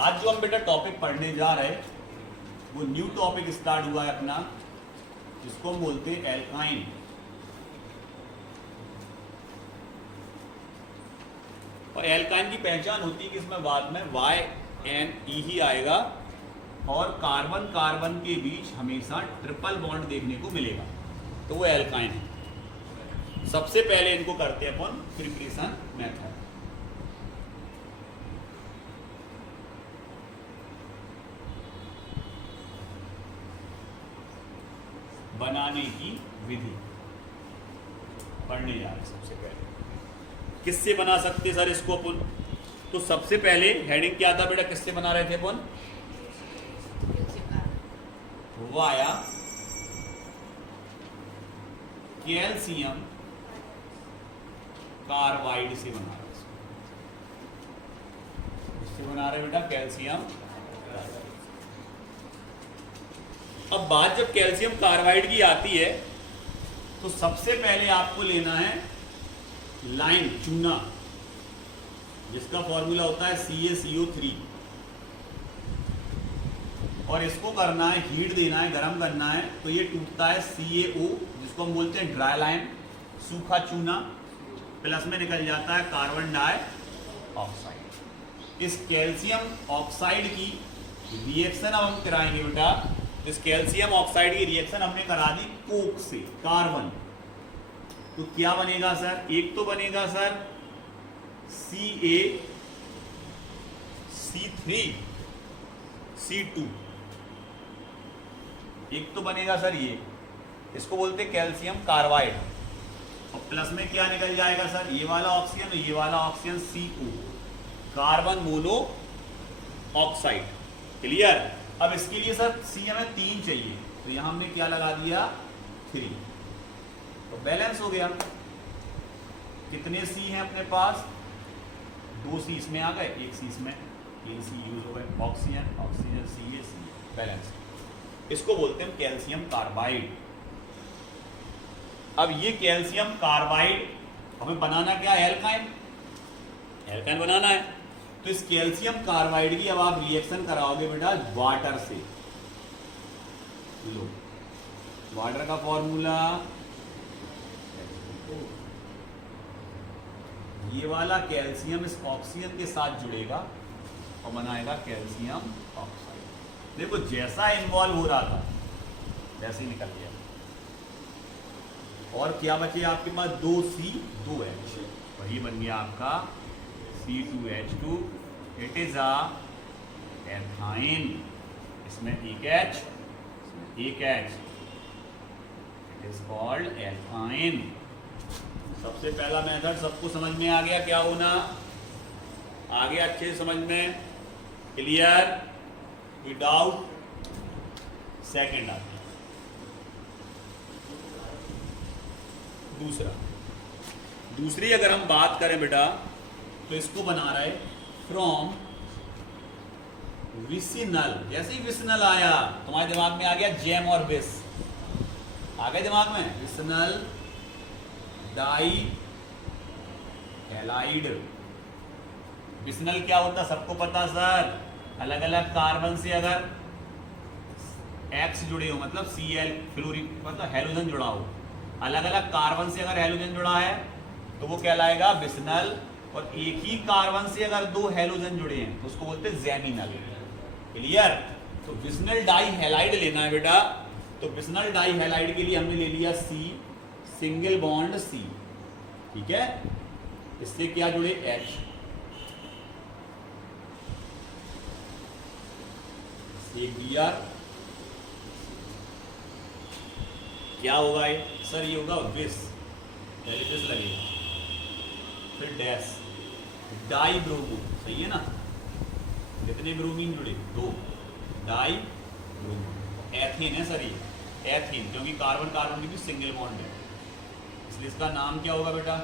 आज जो हम बेटा टॉपिक पढ़ने जा रहे हैं वो न्यू टॉपिक स्टार्ट हुआ है अपना, जिसको हम बोलते हैं एल्काइन। और एल्काइन की पहचान होती है कि इसमें बाद में YNE ही आएगा और कार्बन कार्बन के बीच हमेशा ट्रिपल बॉन्ड देखने को मिलेगा, तो वो एल्काइन है। सबसे पहले इनको करते हैं अपन प्रिपरेशन मेथड। बनाने की विधि पढ़ने जा रहे हैं। सबसे पहले किससे बना सकते सर इसको अपन? तो सबसे पहले हेडिंग क्या था बेटा, किससे बना रहे थे अपन? वाया कैल्शियम कार्बाइड से बना रहे हैं। इससे बना रहे बेटा कैल्शियम। अब बात जब कैल्शियम कार्बाइड की आती है तो सबसे पहले आपको लेना है लाइम, चूना, जिसका फॉर्मूला होता है CaCO3, और इसको करना है, हीट देना है, गर्म करना है, तो ये टूटता है CaO, जिसको हम बोलते हैं ड्राई लाइम, सूखा चूना, प्लस में निकल जाता है कार्बन डाइऑक्साइड। इस कैल्शियम ऑक्साइड की रिएक्शन अब हम कराएंगे बेटा। इस कैल्शियम ऑक्साइड की रिएक्शन हमने करा दी कोक से, कार्बन, तो क्या बनेगा सर? एक तो बनेगा सर CaC3C2, एक तो बनेगा सर ये, इसको बोलते हैं कैल्शियम कार्बाइड, और प्लस में क्या निकल जाएगा सर? ये वाला ऑक्सीजन, ये वाला oxygen CO, carbon mono oxide. Clear? अब इसके लिए सर C हमें 3 चाहिए, तो यहां हमने क्या लगा दिया? 3, तो बैलेंस हो गया। कितने C हैं अपने पास? 2 C इसमें आ गए, 1 C इसमें, 3 C यूज हो गए। Oxygen oxygen CaC, balance. इसको बोलते हैं कैल्शियम कार्बाइड। अब ये कैल्शियम कार्बाइड हमें बनाना क्या है? एल्काइन, एल्काइन बनाना है। तो इस कैल्शियम कार्बाइड की अब आप रिएक्शन कराओगे बेटा वाटर से। लो, वाटर का फॉर्मूला ये वाला कैल्शियम इस ऑक्सीजन के साथ जुड़ेगा और बनाएगा कैल्शियम ऑक्साइड। देखो जैसा इन्वॉल्व हो रहा था वैसे ही निकल गया। और क्या बचे आपके पास? 2C 2H, वही बन गया आपका C2H2। It is a ethyne, इसमें एक H, एक H, it is called ethyne. सबसे पहला मेथड सबको समझ में आ गया क्या होना? आ गया अच्छे से समझ में? क्लियर? विदाउट? सेकेंड आ गया। दूसरी अगर हम बात करें बेटा, तो इसको बना रहे फ्रॉम विसिनल। जैसे ही विसिनल आया तुम्हारे दिमाग में आ गया जैम और विस, आ गए दिमाग में? Vicinal die halide. विसिनल क्या होता सबको पता सर? अलग अलग कार्बन से अगर X जुड़े हो, मतलब Cl फ्लोरीन, मतलब हैलोजन जुड़ा हो, अलग अलग कार्बन से अगर हैलोजन जुड़ा है तो वो कहलाएगा विसिनल। और एक ही कार्बन से अगर 2 हैलोजन जुड़े हैं तो उसको बोलते हैं जैमिनल। क्लियर? तो विसिनल डाई हैलाइड लेना है बेटा। तो विसिनल डाई हैलाइड के लिए हमने ले लिया C, सिंगल बॉन्ड C, ठीक है? इससे क्या जुड़े? H, एक Br। क्या होगा ये सर? ये होगा विस, विस लगेगा, फिर डैश, डाई ब्रोमो, सही है ना? कितने ब्रोमीन जुड़े? 2, डाई ब्रोमो। एथीन है सर ये, एथीन, क्योंकि कार्बन कार्बन की भी सिंगल बॉन्ड है, इसलिए इसका नाम क्या होगा बेटा?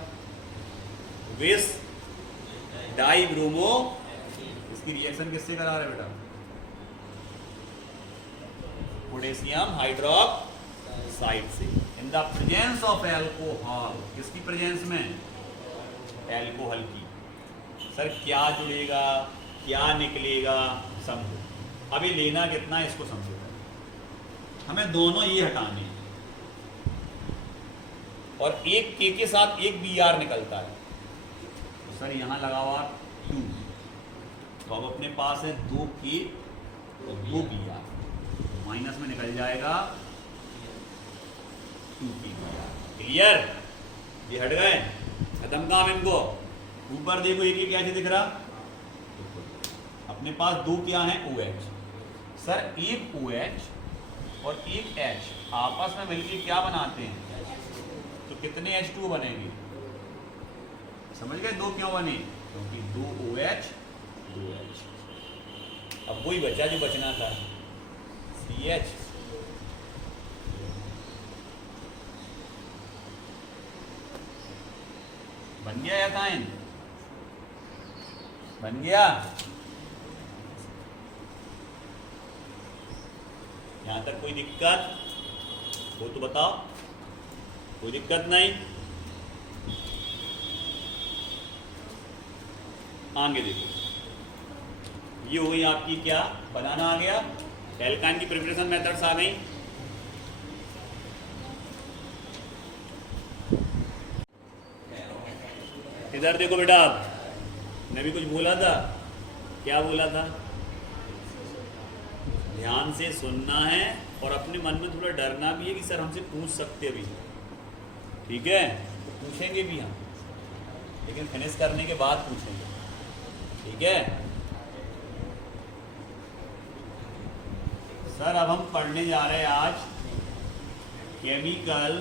विस डाई ब्रोमो। इसकी रिएक्शन किससे करा रहे बेटा? पोटेशियम हाइड्रोक्साइड से, in the presence of alcohol. किसकी प्रेजेंस में? एल्कोहल की। सर क्या जुड़ेगा? क्या निकलेगा समझो। अभी लेना कितना है इसको समझो, हमें दोनों ये हटाने हैं और एक के साथ एक बी आर निकलता है, तो सर यहां लगा हुआ 2, तो अब अपने पास है 2 के और 2 बी आर, माइनस में निकल जाएगा 2 के बी आर। क्लियर, ये हट गए, खत्म काम इनको। ऊपर देखो ये कैसे दिख रहा, अपने पास 2 क्या है OH, सर एक OH और एक H आपस में मिलकर क्या बनाते हैं, तो कितने H2 बनेंगे, समझ गए 2 क्यों बने, क्योंकि 2 OH 2 H। अब वही बचा जो बचना था, CH बन गया या काइन, बन गया। यहां तक कोई दिक्कत हो तो बताओ, कोई दिक्कत नहीं। आगे देखो, ये हो गई आपकी क्या बनाना आ गया, एल्काइन की प्रिपरेशन मेथड्स आ गई। इधर देखो बेटा, मैं भी कुछ बोला था, क्या बोला था, ध्यान से सुनना है और अपने मन में थोड़ा डरना भी है कि सर हमसे पूछ सकते भी, ठीक है, तो पूछेंगे भी हम, लेकिन फिनिश करने के बाद पूछेंगे, ठीक है। सर अब हम पढ़ने जा रहे हैं आज केमिकल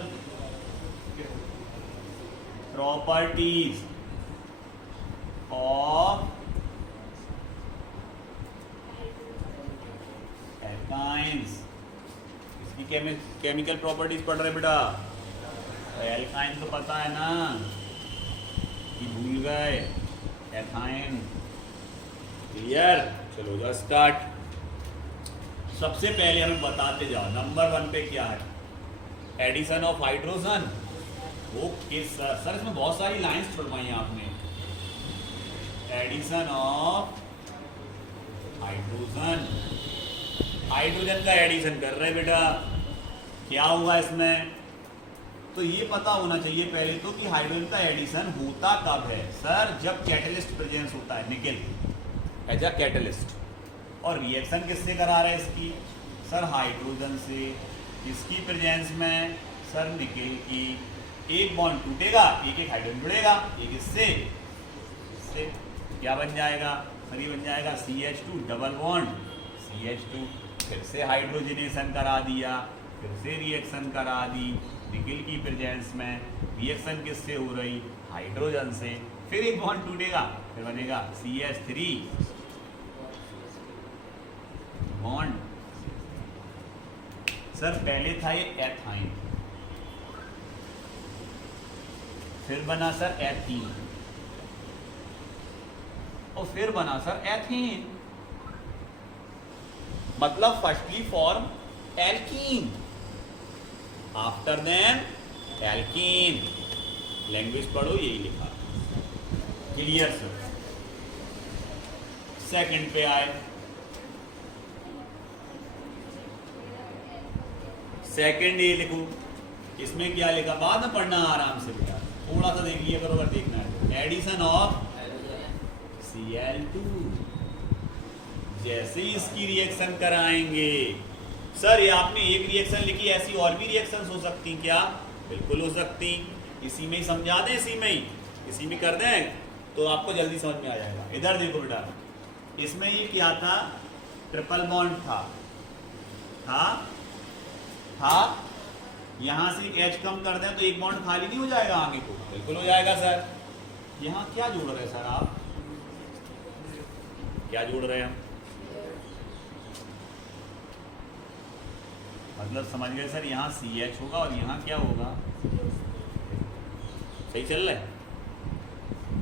प्रॉपर्टीज ऑफ एल्काइंस। इसकी केमिकल प्रॉपर्टीज पढ़ रहे बेटा, एल्काइन तो पता है ना, कि भूल गए, एथाइन। क्लियर, चलो जा स्टार्ट। सबसे पहले हमें बताते जाओ, नंबर 1 पे क्या है, addition of hydrogen. Okay sir इसमें बहुत सारी लाइंस छुड़वाई आपने, एडिशन ऑफ हाइड्रोजन, हाइड्रोजन का एडिशन कर रहे बेटा, क्या हुआ इसमें, तो ये पता होना चाहिए पहले तो कि हाइड्रोजन का एडिशन होता कब है। सर जब कैटलिस्ट प्रेजेंस होता है, निकेल एज अ कैटलिस्ट, और रिएक्शन किससे करा रहे हैं इसकी, सर हाइड्रोजन से, इसकी प्रेजेंस में सर निकेल की, एक बॉन्ड टूटेगा, एक एक हाइड्रोजन जुड़ेगा, एक इससे क्या बन जाएगा, सर ये बन जाएगा CH2 डबल बॉन्ड CH2, फिर से हाइड्रोजनेशन करा दिया, फिर से रिएक्शन करा दी, निकेल की प्रेजेंस में रिएक्शन किससे हो रही, हाइड्रोजन से, फिर एक बॉन्ड टूटेगा, फिर बनेगा CH3 बॉन्ड। सर पहले था ये एथाइन, फिर बना सर एथीन, और फिर बना सर एथीन, मतलब firstly form alkene, after then alkene. Language पढ़ो, यही लिखा, क्लियर सर। सेकंड पे आए, सेकंड ये लिखो, इसमें क्या लिखा, बाद में पढ़ना आराम से बेटा, थोड़ा सा देख लिया करो अगर देखना है। एडिशन ऑफ Cl2, जैसे ही इसकी रिएक्शन कराएंगे, सर ये आपने एक रिएक्शन लिखी, ऐसी और भी रिएक्शंस हो सकती क्या, बिल्कुल हो सकती, इसी में ही समझा दें, इसी में कर दें तो आपको जल्दी समझ में आ जाएगा। इधर देखो बेटा, इसमें ये क्या था, ट्रिपल बॉन्ड था, यहां से H कम कर दें तो एक बॉन्ड खाली नहीं हो जाएगा आगे को, बिल्कुल हो जाएगा सर। यहां क्या जोड़ रहे हैं सर आप, क्या जोड़ रहे हैं हम, मतलब समझ गए सर, यहाँ CH होगा और यहाँ क्या होगा, सही चल रहा है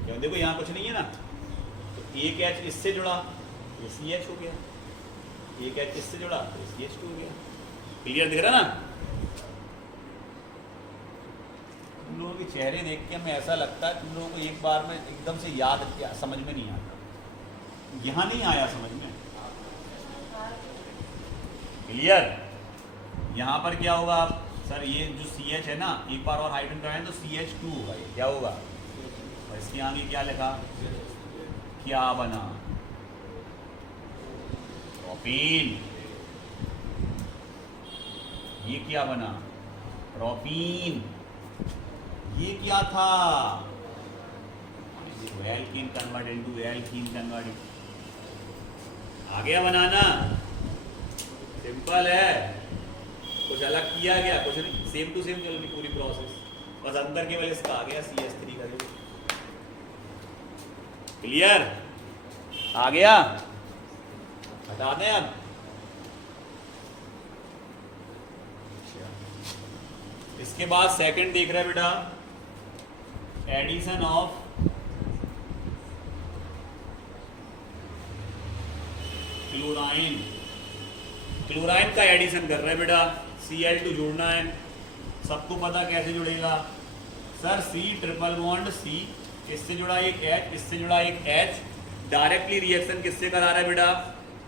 क्या, देखो यहाँ कुछ नहीं है ना, तो एक H इससे जुड़ा तो CH हो गया, एक H इससे जुड़ा तो CH2 हो गया। क्लियर दिख रहा ना, तुम लोगों के चेहरे देख के हमें ऐसा लगता है तुम लोगों को एक बार में एकदम से याद समझ में नहीं आता, यहां नहीं आया समझ में? क्लियर? यहां पर क्या होगा सर, ये जो CH है ना, एक बार और हाइड्रोजन कराएं तो CH2 होगा, ये क्या होगा? और इसके आगे क्या लिखा, क्या बना? प्रोपीन। ये क्या बना? प्रोपीन। ये क्या था? Alkene convert into alkene convert. आ गया बनाना? सिंपल है, कुछ अलग किया गया कुछ नहीं, सेम टू सेम चल रही पूरी प्रोसेस, बस अंदर केवल इसका आ गया CH3 का। क्लियर? आ गया? हटा दें अब। इसके बाद सेकंड देख रहे हैं बेटा, एडिशन ऑफ क्लोराइन। क्लोराइन का एडिशन कर रहे हैं बेटा, Cl2 जोड़ना है। सबको पता कैसे जुड़ेगा sir, C triple bond C, इससे जुड़ा एक H, इससे जुड़ा एक H, डायरेक्टली रिएक्शन किससे करा रहा है बेटा?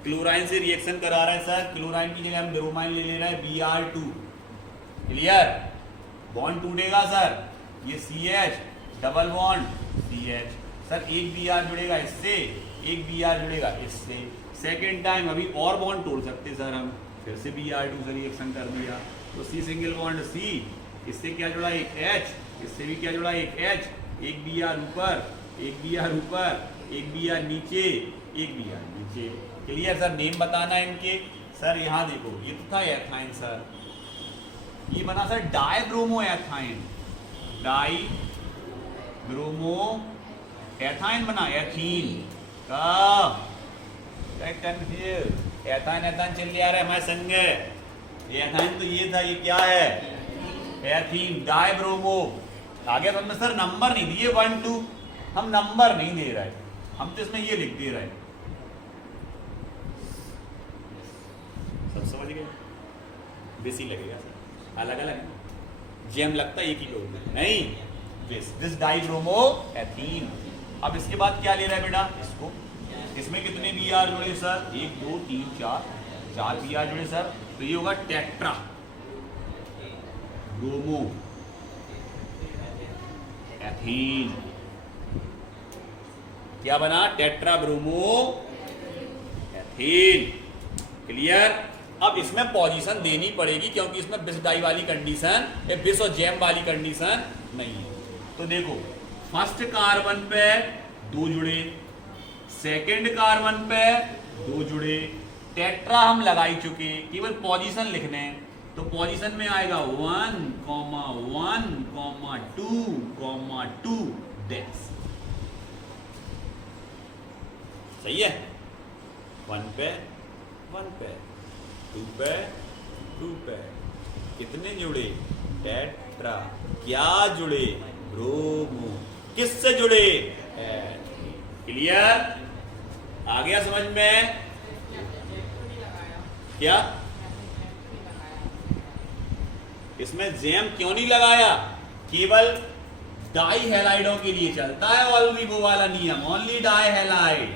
क्लोराइन से रिएक्शन करा रहा है सर। क्लोराइन की जगह हम ब्रोमाइन ले रहे हैं Br2। क्लियर? बॉन्ड टूटेगा सर, ये CH double bond CH sir, एक Br जुड़ेगा इससे, एक Br जुड़ेगा इससे। सेकेंड टाइम अभी और बॉन्ड तोड़ सकते सर हम, फिर से Br2 से रिएक्शन कर दिया तो C सिंगल बॉन्ड C, इससे क्या जुड़ा एक H, इससे भी क्या जुड़ा एक H, एक Br ऊपर, एक Br ऊपर, एक Br नीचे, एक Br नीचे। Clear sir? नेम बताना इनके सर। यहाँ देखो, ये तो था एथाइन सर, ये बना sir dibromo ethyne, die bromo ethyne बना, एथीन का कंफ्यूज। एथाइन एथाइन चल आ रहा है हमारे संग, एथाइन तो ये था, ये क्या है? Ethene dibromo. आगे तो हमने सर नंबर नहीं दिए 1 2, हम नंबर नहीं दे रहे, हम तो इसमें ये लिख दे रहे हैं। सब समझ गए? बेसी लगेगा सर, अलग अलग जेम लगता है एक ही लोग नहीं। This dibromo ethene. अब इसके बाद क्या ले रहा है बेटा? इसको, इसमें कितने Br जुड़े सर? 1 2 3 4 Br जुड़े सर, तो ये होगा टेट्रा ब्रोमो एथीन। क्या बना? Tetra bromo ethene. क्लियर? अब इसमें पोजीशन देनी पड़ेगी क्योंकि इसमें बिस डाई वाली कंडीशन, बिस और जैम वाली कंडीशन नहीं है। तो देखो, फर्स्ट कार्बन पे 2 जुड़े, सेकंड कार्बन पे 2 जुड़े, टेट्रा हम लगाई चुके, केवल पोजीशन लिखने हैं। तो पोजीशन में आएगा 1, 1, 2, 2 डैश। सही है? 1 पे 1 पे, 2 पे 2 पे, कितने जुड़े? टेट्रा। क्या जुड़े? ब्रोमो। किससे जुड़े? क्लियर? आ गया समझ में? क्या इसमें जैम क्यों नहीं लगाया? केवल डाई हैलाइडों के लिए चलता है ओनली वो वाला नियम, only dihalide.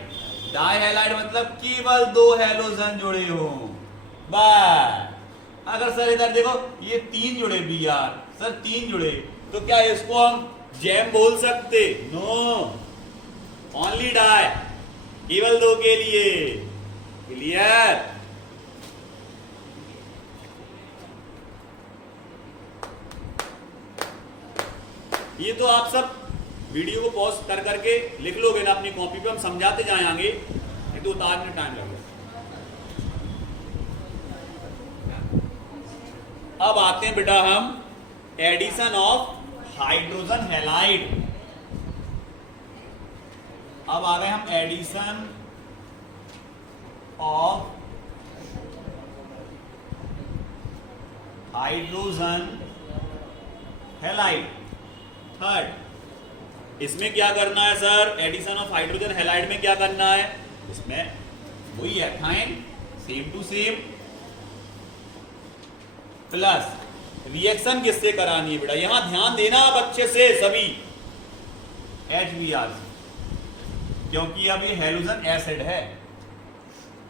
Dihalide मतलब केवल 2 हैलोजन जुड़े हो बस। अगर सर इधर देखो, ये 3 जुड़े Br, सर 3 जुड़े, तो क्या इसको हम जैम बोल सकते? नो, ओनली डाई, केवल 2 के लिए। क्लियर? ये तो आप सब वीडियो को पॉज कर करके लिख लोगे ना अपनी कॉपी पे, हम समझाते जाएंगे, ये तो उतारने में टाइम लगेगा। अब आते हैं बेटा हम एडिशन ऑफ हाइड्रोजन हैलाइड। अब आ गए हम addition of hydrogen halide third. इसमें क्या करना है sir? Addition of hydrogen halide में क्या करना है? इसमें वही ethyne same to same, plus reaction किससे करानी है बेटा? यहां ध्यान देना आप अच्छे से सभी, HBr। क्योंकि अब ये हैलोजन एसिड है,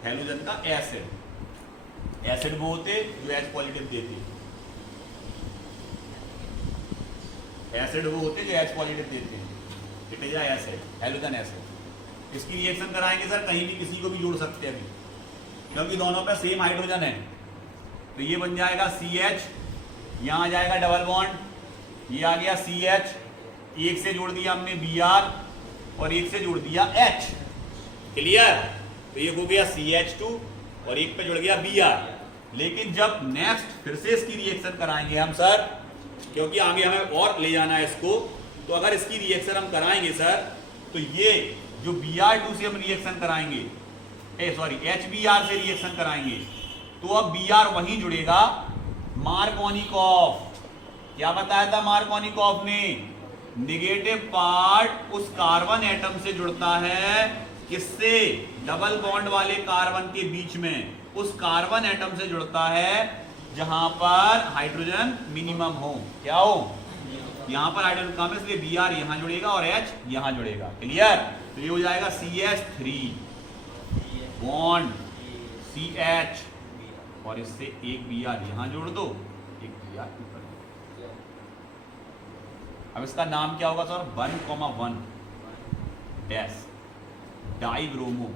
हैलोजन का एसिड, एसिड वो होते जो H पॉजिटिव देते, एसिड वो होते जो H पॉजिटिव देते हैं, it is acid, halogen acid. इसकी रिएक्शन कराएंगे सर, कहीं भी किसी को भी जोड़ सकते हैं अभी, क्योंकि दोनों पे सेम हाइड्रोजन है। तो ये बन जाएगा CH, यहां आ जाएगा डबल बॉन्ड, ये आ गया CH, एक से जोड़ दिया हमने Br और एक से जोड़ दिया H, क्लियर। तो ये हो गया CH2 और एक पे जुड़ गया Br। लेकिन जब नेक्स्ट फिर से इसकी रिएक्शन कराएंगे हम सर, क्योंकि आगे हमें और ले जाना है इसको, तो अगर इसकी रिएक्शन हम कराएंगे सर, तो ये जो Br2 से हम रिएक्शन कराएंगे, HBr से रिएक्शन कराएंगे, तो अब Br वहीं जुड़ेगा मार्कोनिकॉफ। क्या बताया था मार्कोनिकॉफ ने? नेगेटिव पार्ट उस कार्बन एटम से जुड़ता है, किससे? डबल बॉन्ड वाले कार्बन के बीच में, उस कार्बन एटम से जुड़ता है जहां पर हाइड्रोजन मिनिमम हो। क्या हो? यहां पर हाइड्रोजन कम है, इसलिए Br यहां जुड़ेगा और H यहां जुड़ेगा, क्लियर। तो ये हो जाएगा CH3 बॉन्ड CH, और इससे एक Br यहां जोड़ दो, एक Br ऊपर। अब इसका नाम क्या होगा सर? 1,1 dash dibromo.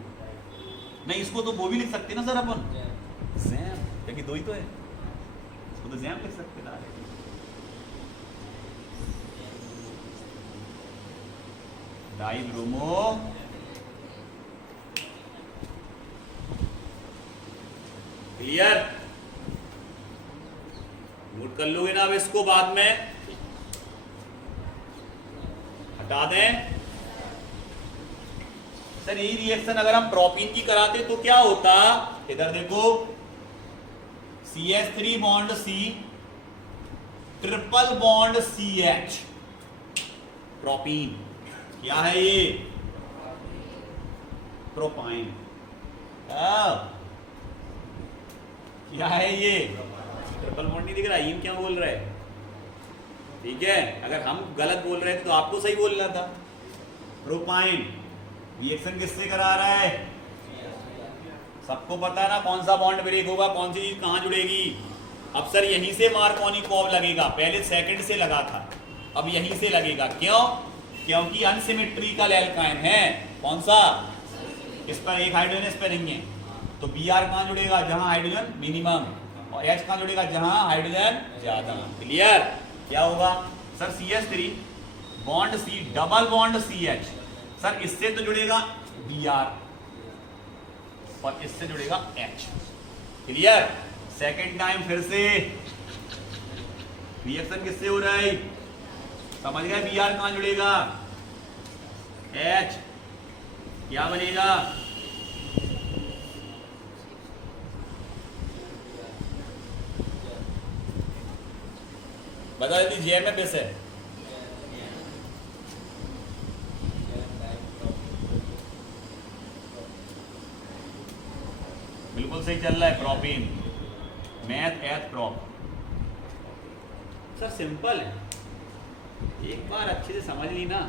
नहीं, इसको तो वो भी लिख सकते ना सर अपन, जैम, क्योंकि दो ही तो है, इसको तो जैम लिख सकते ना। डाइब्रोमो क्लियर, नोट कर लोगे ना अब इसको, बाद में हटा दें। सर यही रिएक्शन अगर हम प्रोपीन की कराते तो क्या होता? इधर देखो, CH3 bond C, triple bond CH, propene. क्या है ये? प्रोपाइन। क्या है ये? ट्रिपल बॉन्ड नहीं दिख रहा, ये क्या बोल रहा है? ठीक है, अगर हम गलत बोल रहे थे तो आपको सही बोलना था। प्रोपाइन रिएक्शन किससे करा रहा है? सबको पता है ना कौन सा बॉन्ड ब्रेक होगा, कौन सी चीज कहां जुड़ेगी। अब सर यहीं से मार्कोनिकॉफ लगेगा, पहले सेकंड से लगा था, अब यहीं से लगेगा। क्यों? क्योंकि अनसिमेट्रिकल एल्काइन है। कौन सा? इस पर एक हाइड्रोजन, इस पर नहीं है, तो Br कहां जुड़ेगा? जहां हाइड्रोजन मिनिमम, और H कहां जुड़ेगा? जहां हाइड्रोजन ज्यादा, क्लियर। क्या होगा sir? CH3 bond C, double bond CH, sir इससे तो जुड़ेगा Br और इससे जुड़ेगा H, क्लियर। सेकेंड टाइम फिर से रिएक्शन किससे हो रहा है? समझ गए? Br कहां जुड़ेगा? H, क्या बनेगा? बता दीजिए, JMFS है। बिल्कुल सही चल रहा है, प्रोपीन, मैथ एथ प्रोप। सर सिंपल है, एक बार अच्छे से समझ ली ना,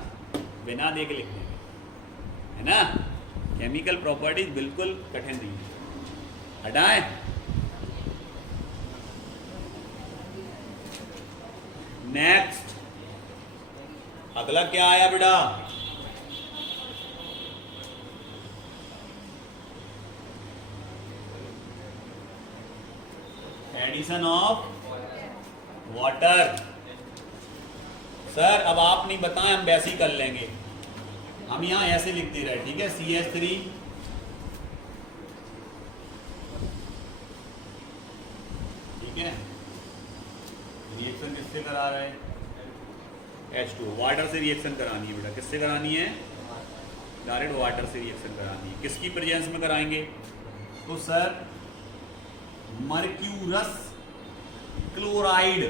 बिना देख लिखने में, है ना। केमिकल प्रॉपर्टीज बिल्कुल कठिन नहीं है। हटाएं। नेक्स्ट, अगला क्या आया बेटा? Addition of water. सर अब आप नहीं बताएं, हम वैसे ही कर लेंगे, हम यहां ऐसे लिख दे रहे हैं, ठीक है। CH3 ठीक है, रिएक्शन किससे करा रहे हैं? H2, वाटर से रिएक्शन करानी है बेटा। किससे करानी है? डायरेक्ट वाटर से रिएक्शन करानी है। किसकी प्रेजेंस में कराएंगे? तो sir mercurous chloride,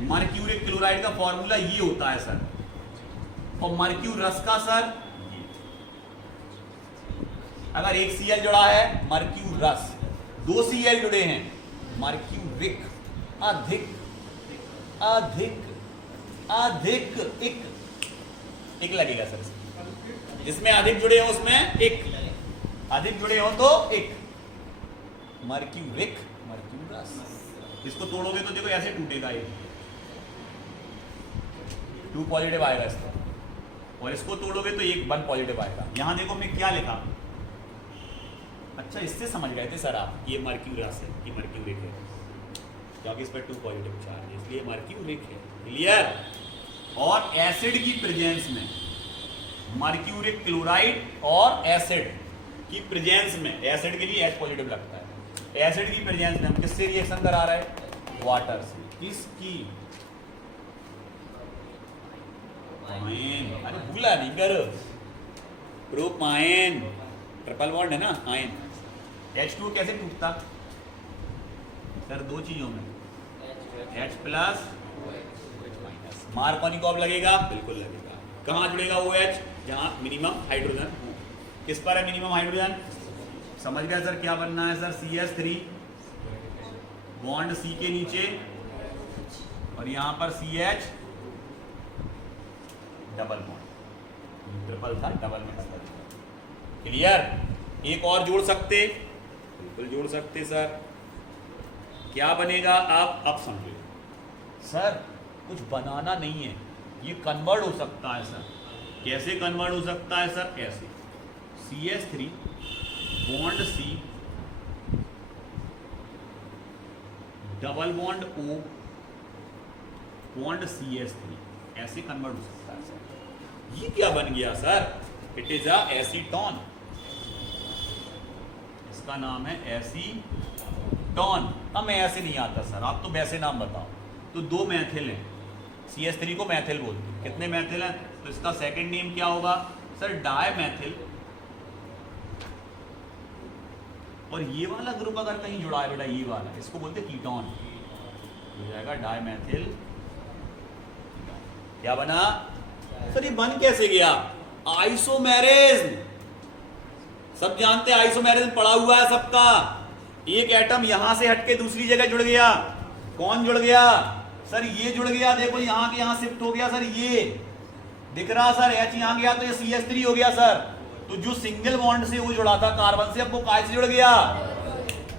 mercuric chloride का फॉर्मूला ये होता है सर, और मर्क्यूरस का सर, अगर एक Cl जुड़ा है मर्क्यूरस, दो Cl जुड़े हैं मर्क्यूरिक, अधिक अधिक अधिक इक, एक लगेगा सर इसमें। जिसमें अधिक जुड़े हो उसमें एक, अधिक जुड़े हो तो एक। Mercuric, mercurous. इसको तोड़ोगे तो देखो ऐसे टूटेगा ये, 2 पॉजिटिव आएगा इसका, और इसको तोड़ोगे तो 1 पॉजिटिव आएगा। यहां देखो मैं क्या लिखा, अच्छा इससे समझ गए थे सर आप, ये मर्क्यूरस है, ये मर्क्यूरिक है, क्योंकि इस पर 2 पॉजिटिव चार्ज है, इसलिए मर्क्यूरिक है। क्लियर। और एसिड की प्रेजेंस में, मर्क्यूरिक क्लोराइड और एसिड की प्रेजेंस में, एसिड के लिए H पॉजिटिव लगता है, एसिड की प्रेजेंस में हम किससे रिएक्शन करा रहे हैं? वाटर से। किसकी? आयन। अरे भूला नहीं कर, प्रोपाइन, ट्रिपल बॉन्ड है ना, आयन। H2 कैसे टूटता सर? 2 चीजों में, H plus H minus. Markovnikov कब लगेगा? बिल्कुल लगेगा। कहाँ जुड़ेगा वो H? जहां मिनिमम हाइड्रोजन हो। किस पर है मिनिमम हाइड्रोजन? समझ गया सर क्या बनना है सर? CH3 बॉन्ड C के नीचे, और यहां पर CH डबल बॉन्ड, ट्रिपल था डबल में डबल। क्लियर। एक और जोड़ सकते? बिल्कुल जोड़ सकते सर। क्या बनेगा? आप अब समझो सर, कुछ बनाना नहीं है, ये कन्वर्ट हो सकता है सर। कैसे कन्वर्ट हो सकता है सर? ऐसे, CH3 bond C double bond O bond CH3, ऐसे कन्वर्ट हो सकता है सर। ये क्या बन गया sir? It is a acetone, इसका नाम है एसीटोन। अब मैं ऐसे नहीं आता सर, आप तो वैसे नाम बताओ। तो 2 मैथिल हैं, CH3 को मैथिल बोलते हैं। कितने मैथिल हैं? तो इसका सेकंड नेम क्या होगा सर? डायमेथिल। और ये वाला ग्रुप अगर कहीं जुड़ा है बेटा, ये वाला, इसको बोलते हैं कीटोन, हो जाएगा डायमेथिल। क्या बना सर? ये बन कैसे गया? आइसोमेरिज्म। सब जानते हैं आइसोमेरिज्म पढ़ा हुआ है सबका। एक एटम यहां से हटके दूसरी जगह जुड़ गया। कौन जुड़ गया सर? ये जुड़ गया। देखो यहां के यहां शिफ्ट हो गया सर, ये दिख रहा सर, H यहां गया तो ये CH3 हो गया सर। तो जो सिंगल बॉन्ड से वो जुड़ा था कार्बन से, अब वो काय से जुड़ गया?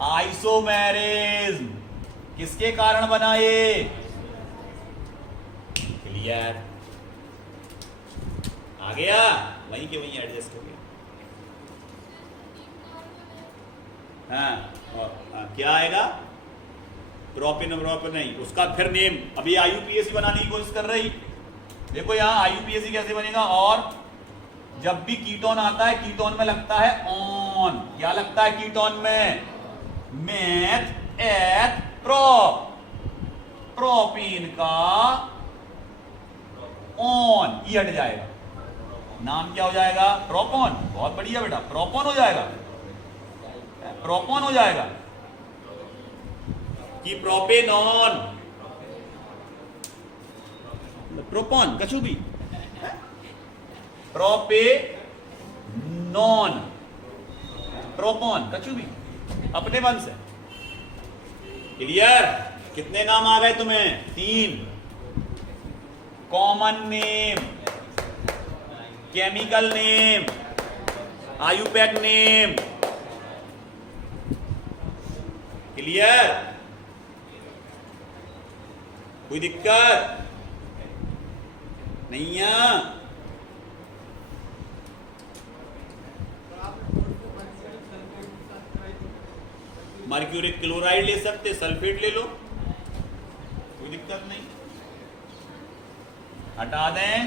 आइसोमेरिज्म। किसके कारण बना ये? क्लियर। आ गया? वहीं के वहीं एडजस्ट हो गया। हाँ, और क्या आएगा? प्रोपिन, प्रोपिन नहीं, उसका फिर नेम। अभी IUPAC बनाने की कोशिश कर रही। देखो यहाँ IUPAC कैसे बनेगा? और जब भी कीटोन आता है, कीटोन में लगता है ऑन। क्या लगता है कीटोन में? Meth eth prop. प्रोपीन का ऑन, ई हट जाएगा, नाम क्या हो जाएगा? प्रोपॉन। बहुत बढ़िया बेटा, प्रोपॉन हो जाएगा, प्रोपॉन हो जाएगा कि प्रोपेनॉन, प्रोपॉन कछु भी, प्रोपेनॉन, प्रोपॉन कछु भी, अपने वंश है। क्लियर। कितने नाम आ गए तुम्हें? 3। Common name, chemical name, IUPAC name. Clear. कोई दिक्कत नहीं है? मर्क्यूरिक क्लोराइड ले सकते, सल्फेट ले लो, कोई दिक्कत नहीं, हटा दें।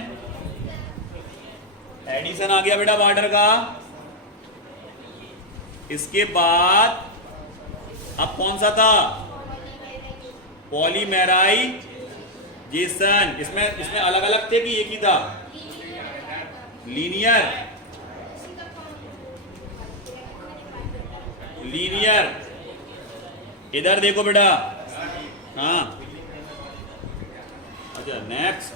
एडिशन आ गया बेटा वाटर का। इसके बाद अब कौन सा था? पॉलीमेराइजेशन। इसमें अलग अलग थे कि एक ही था? Linear, linear. इधर देखो बेटा। हाँ, अच्छा नेक्स्ट